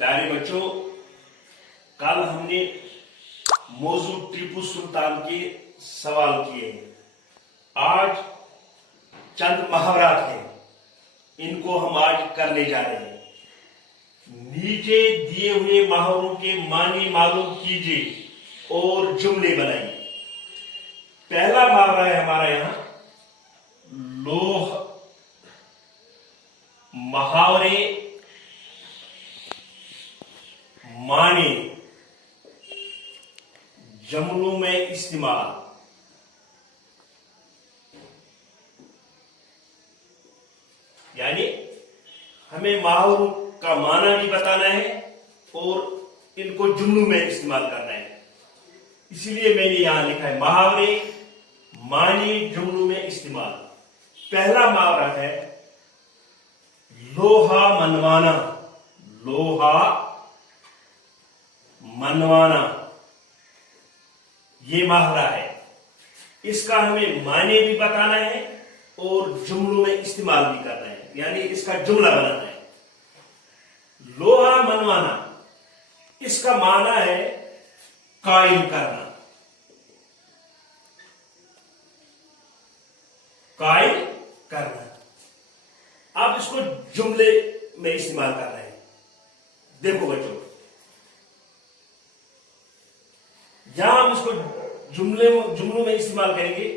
प्यारे बच्चों, कल हमने मौजू टीपू सुल्तान के सवाल किए। आज चंद मुहावरात हैं, इनको हम आज करने जा रहे हैं। नीचे दिए हुए मुहावरों के मानी मालूम कीजिए और जुमले बनाइए। पहला मुहावरा है हमारा यहां, लोह मुहावरे माने जुमलों में इस्तेमाल। यानी हमें मुहावरों का माना भी बताना है और इनको जुमलों में इस्तेमाल करना है। इसीलिए मैंने यहां लिखा है मुहावरे माने जुमलों में इस्तेमाल। पहला मुहावरा है लोहा मनवाना। लोहा मनवाना ये मुहावरा है। इसका हमें माने भी बताना है और जुमलों में इस्तेमाल भी करना है, यानी इसका जुमला बनाना है। लोहा मनवाना, इसका माना है कायल करना। कायल करना। अब इसको जुमले में इस्तेमाल कर रहे हैं। देखो बच्चों, यहां हम इसको जुमलों में इस्तेमाल करेंगे।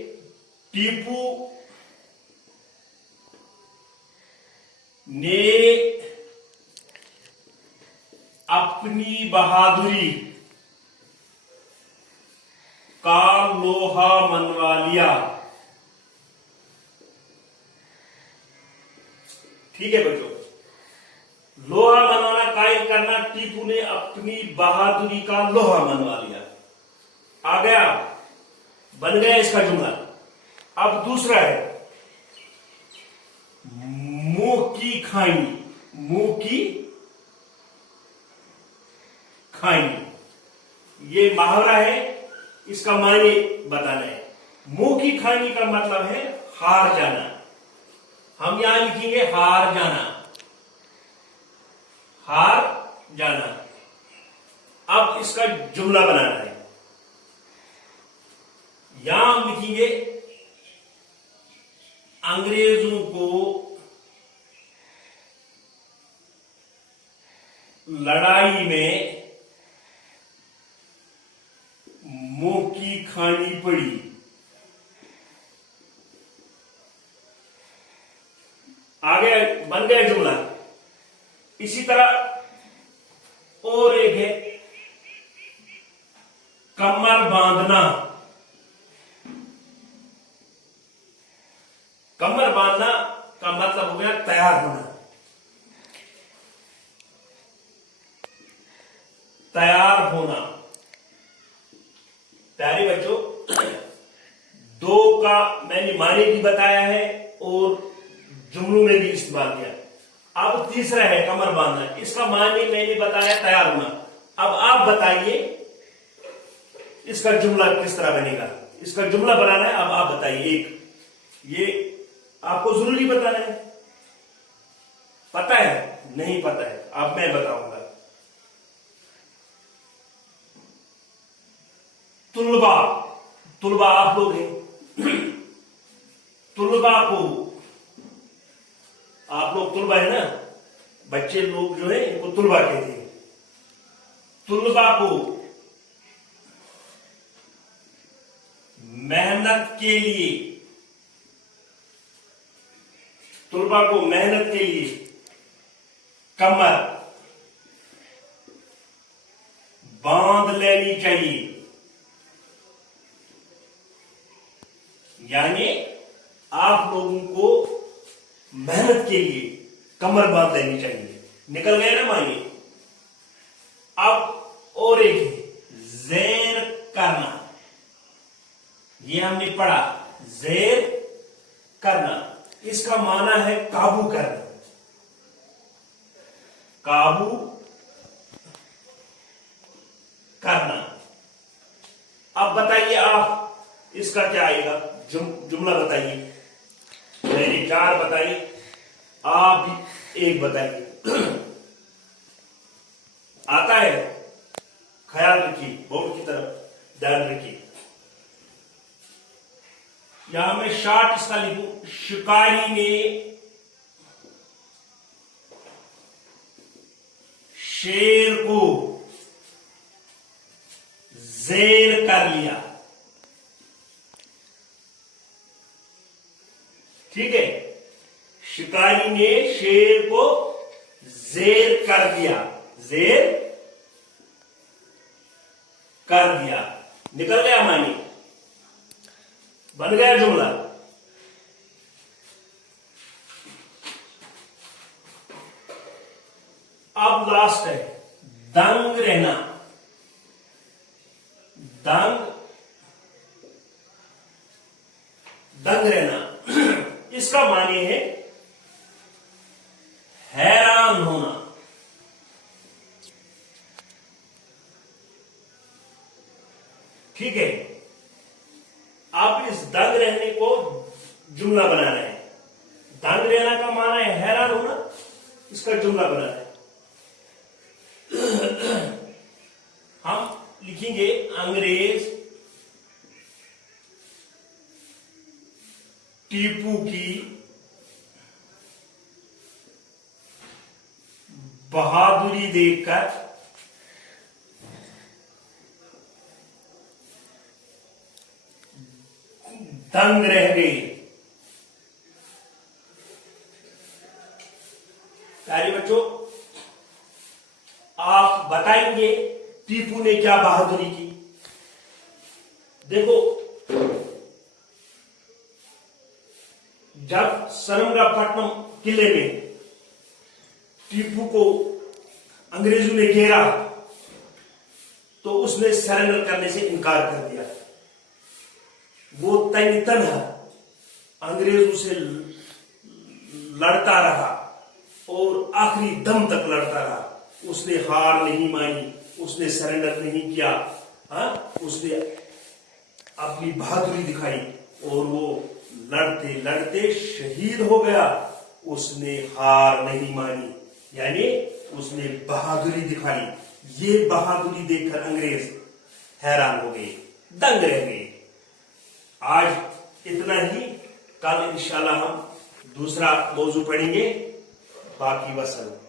टीपू ने अपनी बहादुरी का लोहा मनवा लिया। ठीक है बच्चों, लोहा मनवाना, कायल करना। टीपू ने अपनी बहादुरी का लोहा मनवा लिया। आ गया, बन गया इसका जुमला। अब दूसरा है मुंह की खानी। मुंह की खानी ये मुहावरा है, इसका माने बताना है। मुंह की खानी का मतलब है हार जाना। हम यहां लिखेंगे हार जाना। हार जाना। अब इसका जुमला बनाना है। यहां हम लिखेंगे अंग्रेजों को लड़ाई में मुंह की खानी पड़ी। आगे बन गया जुमला। इसी तरह और एक है कमर बांधना। कमर बांधना का मतलब हो गया तैयार होना। तैयार होना। प्यारे बच्चों, दो का मैंने माने भी बताया है और जुमलों में भी इस्तेमाल किया। अब तीसरा है कमर बांधना। इसका माने मैंने बताया तैयार होना। अब आप बताइए इसका जुमला किस तरह बनेगा। इसका जुमला बनाना है। अब आप बताइए। एक ये आपको जरूरी बताना है। पता है? नहीं पता है, अब मैं बताऊंगा। तुलबा। तुलबा आप लोग हैं। तुलबा को आप लोग तुलबा है ना, बच्चे लोग जो है इनको तुलबा कहते हैं। तुलबा को मेहनत के लिए, तुलबा को मेहनत के लिए कमर बांध लेनी चाहिए। यानी आप लोगों को मेहनत के लिए कमर बांध लेनी चाहिए। निकल गए ना मानिए। अब और एक है ज़ेर करना। ये हमने पढ़ा, ज़ेर करना। इसका माना है काबू करना। काबू करना। अब बताइए आप इसका क्या आएगा, जुमला बताइए। मैंने 4 बताई, आप एक बताइए। शॉर्ट इसका लिखूं, शिकारी ने शेर को जेर कर लिया। ठीक है, शिकारी ने शेर को जेर कर दिया, जेर कर दिया, निकल गया मानी, बन गया जुमला। अब लास्ट है दंग रहना। दंग रहना इसका माने है हैरान होना। ठीक है, आप इस दंग रहने को जुमला बना रहे हैं। दंग रहना का माना है हैरान होना, इसका जुमला बना रहे हैं। हम लिखेंगे अंग्रेज टीपू की बहादुरी देखकर दंग रह गए। प्यारे बच्चों, आप बताएंगे टीपू ने क्या बहादुरी की। देखो, जब सरंगापट्टनम किले में टीपू को अंग्रेजों ने घेरा तो उसने सरेंडर करने से इनकार कर दिया। वो तन अंग्रेजों से लड़ता रहा और आखिरी दम तक लड़ता रहा। उसने हार नहीं मानी, उसने सरेंडर नहीं किया। उसने अपनी बहादुरी दिखाई और वो लड़ते लड़ते शहीद हो गया। उसने हार नहीं मानी, यानी उसने बहादुरी दिखाई। ये बहादुरी देखकर अंग्रेज हैरान हो गए, दंग रह गए। आज इतना ही, कल इंशाल्लाह हम दूसरा मौजू पढ़ेंगे। बाकी वसल्लम।